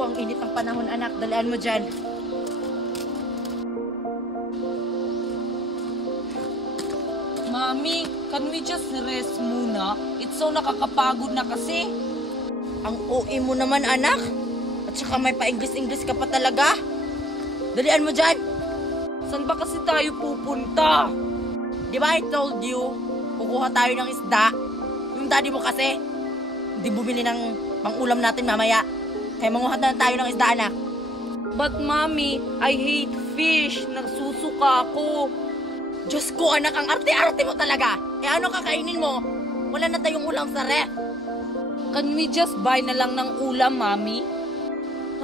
ko, ang init ng panahon, anak. Dalian mo dyan. Mami, can we just rest muna? It's so nakakapagod na kasi. Ang OA mo naman, anak. At saka may pa-English-English ka pa talaga. Dalian mo dyan. Saan ba kasi tayo pupunta? Di ba I told you, kukuha tayo ng isda. Yung daddy mo kasi, hindi bumili ng pang-ulam natin mamaya. Kaya manguhat na tayo ng isda, anak. But Mami, I hate fish. Nagsusuka ako. Diyos ko, anak, ang arte-arte mo talaga. Eh ano kakainin mo? Wala na tayong ulam sa ref. Can we just buy na lang ng ulam, Mami?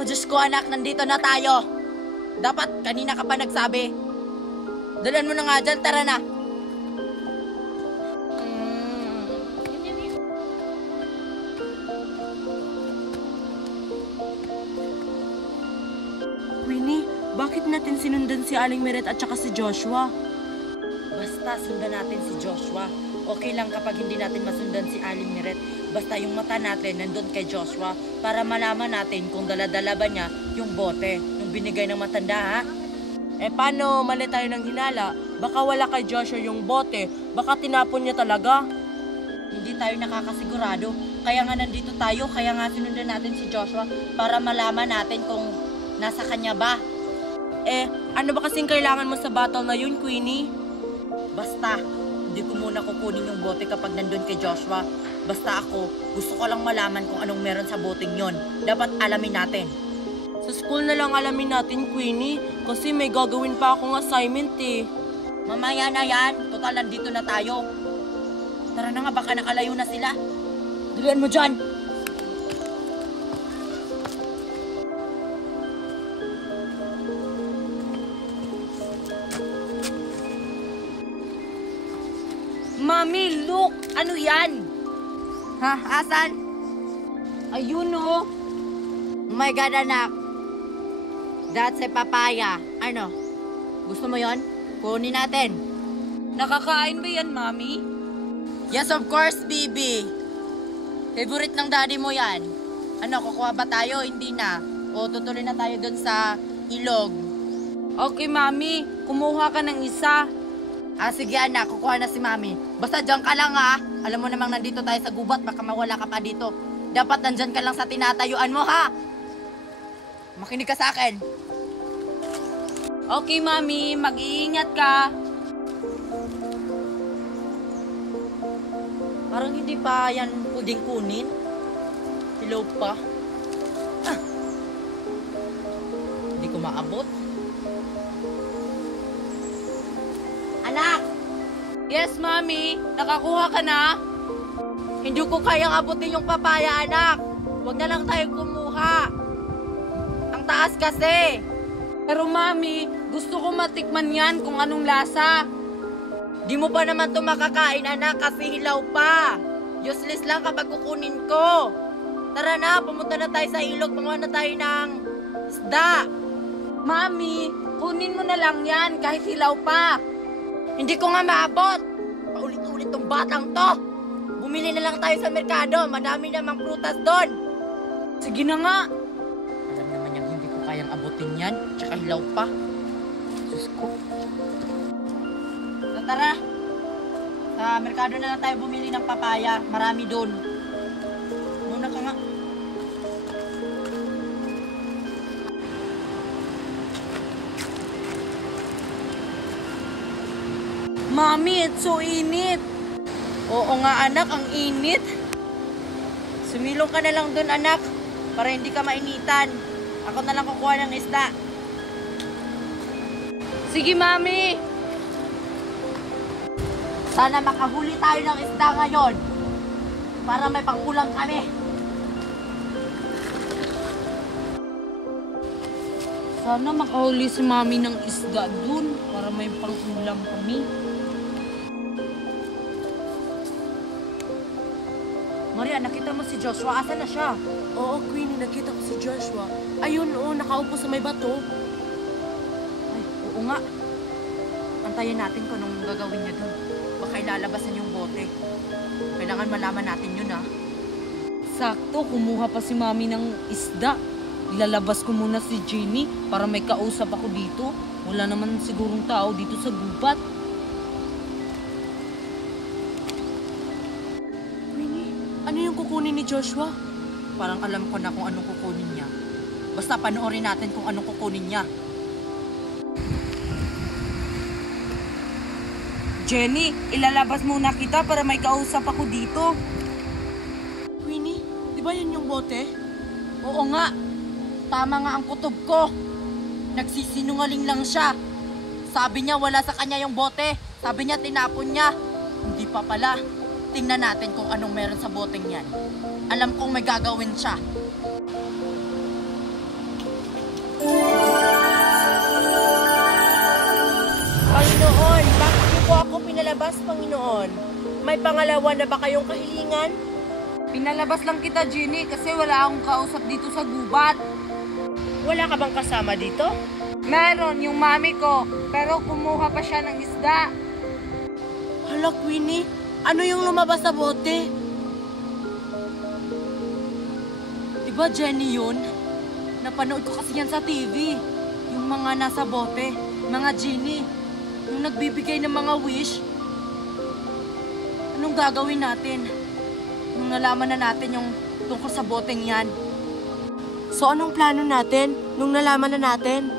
O Diyos ko, anak, nandito na tayo. Dapat kanina ka pa nagsabi. Dalan mo na nga dyan, tara na. Queenie, bakit natin sinundan si Aling Meret at saka si Joshua? Basta sundan natin si Joshua. Okay lang kapag hindi natin masundan si Aling Meret. Basta yung mata natin nandun kay Joshua para malaman natin kung dala-dala ba niya yung bote nung binigay ng matanda, ha? Eh paano mali tayo ng hinala? Baka wala kay Joshua yung bote. Baka tinapon niya talaga. Hindi tayo nakakasigurado. Kaya nga nandito tayo, kaya nga sinundan natin si Joshua para malaman natin kung nasa kanya ba. Eh, ano ba kasing kailangan mo sa battle na yun, Queenie? Basta, hindi ko muna kukunin yung bote kapag nandun kay Joshua. Basta ako, gusto ko lang malaman kung anong meron sa boteng yon. Dapat alamin natin. Sa school na lang alamin natin, Queenie. Kasi may gagawin pa akong assignment eh. Mamaya na yan. Total, nandito na tayo. Tara na nga, baka nakalayo na sila. Dalian mo dyan. Mami, look! Ano yan? Ha? Asan? Ayun oh. Oh my God, anak. That's a papaya. Ano? Gusto mo yon? Kunin natin. Nakakain ba yan, Mami? Yes, of course, baby. Favorite ng daddy mo yan. Ano, kukuha ba tayo? Hindi na. O tutuloy na tayo dun sa ilog. Okay, Mami. Kumuha ka ng isa. Ah, sige anak, kukuha na si mami. Basta dyan ka lang ha. Alam mo namang nandito tayo sa gubat, baka mawala ka pa dito. Dapat nandyan ka lang sa tinatayuan mo ha. Makinig ka sa akin. Okay, Mami. Mag-iingat ka. Parang hindi pa yan pwedeng kunin. Hello pa. Ah. Hindi ko maabot. Anak! Yes, Mami. Nakakuha ka na? Hindi ko kayang abutin yung papaya, anak. Huwag na lang tayo kumuha. Ang taas kasi. Pero, Mami, gusto ko matikman yan kung anong lasa. Di mo pa naman ito makakain, anak, kasi hilaw pa. Useless lang kapag kukunin ko. Tara na, pumunta na tayo sa ilog. Manguha na tayo ng isda. Mami, kunin mo na lang yan kahit hilaw pa. Hindi ko nga maabot. Paulit-ulit tong batang to. Bumili na lang tayo sa merkado. Madami namang prutas doon. Sige na nga. Alam naman niyang hindi ko kayang abutin yan. Tsaka hilaw pa. Diyos ko. So, tara. Sa merkado na lang tayo bumili ng papaya. Marami doon. Muna ka nga. Mami, it's so init. Oo nga anak, ang init. Sumilong ka na lang doon anak. Para hindi ka mainitan. Ako na lang kukuha ng isda. Sige, Mami. Sana makahuli tayo ng isda ngayon. Para may pangkulang kami. Sana makahuli si Mami ng isda dun para may pang-ulam kami. Maria, nakita mo si Joshua. Asan na siya? Oo, Queenie, nakita ko si Joshua. Ayun, oo, nakaupo sa may bato. Ay, oo nga. Antayin natin kung anong gagawin niya doon. Baka ilalabasan yung bote. Kailangan malaman natin yun, ha? Sakto, kumuha pa si Mami ng isda. ilalabas ko muna si Jenny para may kausap ako dito. Wala naman sigurong tao dito sa gubat. Queenie, ano yung kukunin ni Joshua? Parang alam ko na kung anong kukunin niya. Basta panoorin natin kung anong kukunin niya. Jenny, ilalabas muna kita para may kausap ako dito. Queenie, di ba yan yung bote? Oo nga. Tama nga ang kutob ko. Nagsisinungaling lang siya. Sabi niya wala sa kanya yung bote. Sabi niya tinapon niya. Hindi pa pala. Tingnan natin kung anong meron sa boteng yan. Alam kong may gagawin siya. Panginoon, bakit niyo po ako pinalabas, Panginoon? May pangalawa na ba kayong kahilingan? Pinalabas lang kita, Jenny, kasi wala akong kausap dito sa gubat. Wala ka bang kasama dito? Meron, yung mami ko, pero kumuha pa siya ng isda. Hala, Queenie, ano yung lumabas sa bote? Diba Jenny yun? Napanood ko kasi yan sa TV. Yung mga nasa bote, mga genie. Yung nagbibigay ng mga wish. Anong gagawin natin? Nung nalaman na natin yung tungkol sa boteng yan. So anong plano natin nung nalaman na natin?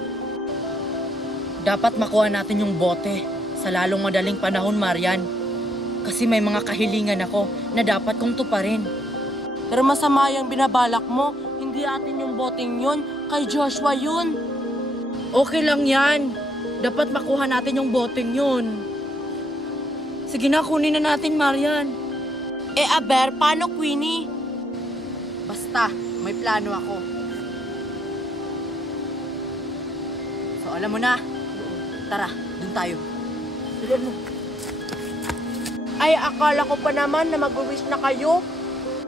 Dapat makuha natin yung bote sa lalong madaling panahon, Marian. Kasi may mga kahilingan ako na dapat kong tuparin. Pero masama yung binabalak mo. Hindi atin yung boteng yun. Kay Joshua yun. Okay lang yan. Dapat makuha natin yung boteng yun. Sige na, kunin na natin, Marian. Aber, paano, Queenie? Basta, may plano ako. So, alam mo na. Tara, dun tayo. Bilan mo. Ay, akala ko pa naman na mag-wish na kayo.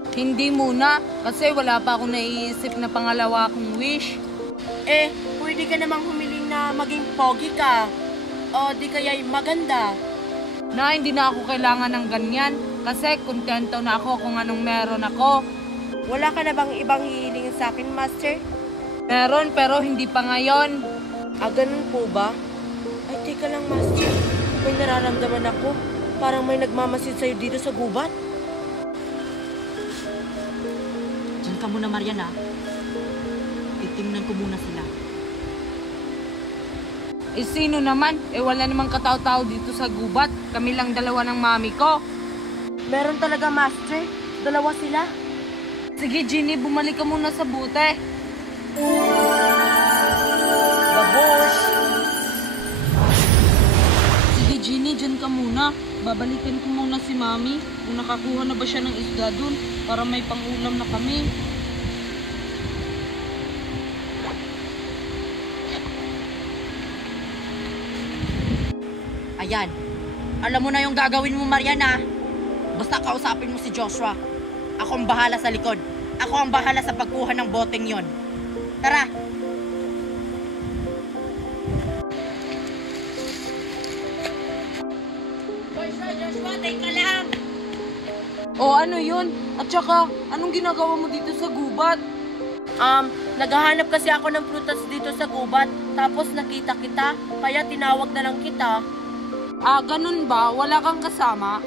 Hindi muna, kasi wala pa akong naiisip na pangalawa kong wish. Pwede ka namang humiling na maging pogi ka. O di kaya'y maganda. Na hindi na ako kailangan ng ganyan, kasi kontento na ako kung anong meron ako. Wala ka na bang ibang hihiling sa akin, Master? Meron, pero hindi pa ngayon. Ganun po ba? Ay, teka lang, Master. May nararamdaman ako. Parang may nagmamasid sa'yo dito sa gubat. Diyan ka muna, Marian, ha? Titingnan ko muna sila. Sino naman? Wala namang katao-tao dito sa gubat. Kami lang dalawa ng mami ko. Meron talaga, Master. Dalawa sila. Sige, Jenny, bumalik ka muna sa bute. Babush! Sige, Jenny, dyan ka muna. Babalikan ko muna si mami kung nakakuha na ba siya ng isda dun para may pang-ulam na kami. Ayan. Alam mo na yung gagawin mo, Marian, ha? Basta kausapin mo si Joshua. Ako ang bahala sa likod. Ako ang bahala sa pagkuha ng boteng yon. Tara! Joshua, teka lang! O ano yun? At saka, anong ginagawa mo dito sa gubat? Naghahanap kasi ako ng prutas dito sa gubat. Tapos nakita kita, kaya tinawag na lang kita. Ganun ba? Wala kang kasama?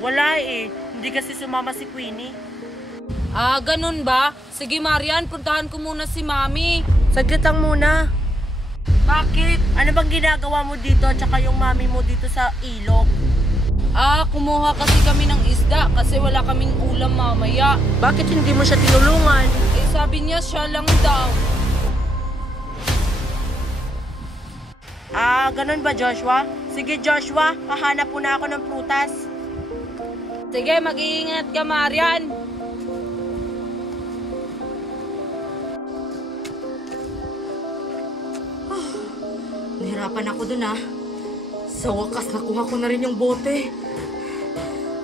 Wala eh. Hindi kasi sumama si Queenie. Ganun ba? Sige, Marian, puntahan ko muna si mami. Saglit lang muna. Bakit? Ano bang ginagawa mo dito at saka yung mami mo dito sa ilog? Kumuha kasi kami ng isda kasi wala kaming ulam mamaya. Bakit hindi mo siya tinulungan? Sabi niya siya lang daw. Ganun ba, Joshua? Sige, Joshua, hahanap po na ako ng prutas. Sige, mag-iingat ka, Marian. Nahirapan ako dun, ha? Sa wakas, nakuha ko na rin yung bote.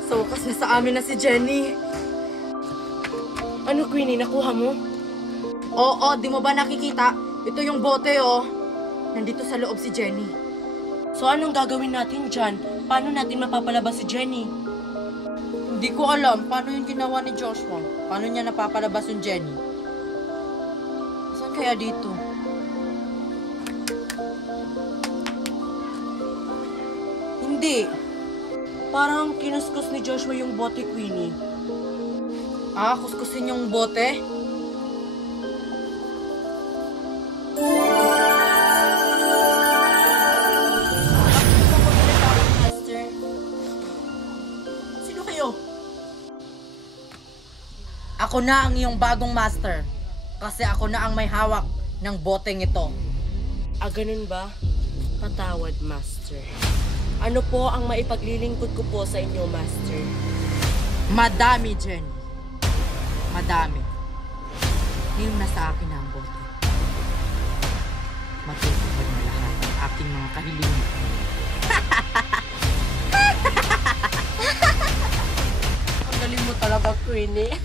Sa wakas, nasa amin na si Jenny. Ano, Queenie, nakuha mo? Oo, di mo ba nakikita? Ito yung bote, oh. Nandito sa loob si Jenny. So anong gagawin natin dyan? Paano natin mapapalabas si Jenny? Hindi ko alam paano yung ginawa ni Joshua. Paano niya napapalabas yung Jenny? Saan kaya dito? Hindi. Parang kinuskus ni Joshua yung bote, Queenie. Kuskusin yung bote? Master. Sino kayo? Ako na ang iyong bagong master. Kasi ako na ang may hawak ng boteng ito. Ganun ba? Patawad, Master. Ano po ang maipaglilingkod ko po sa inyo, Master? Madami, Jenny. Madami. Ngayon nasa akin na ang bote. Matutupad na lahat ang aking mga kahilingan. Ang galing mo talaga, Queenie.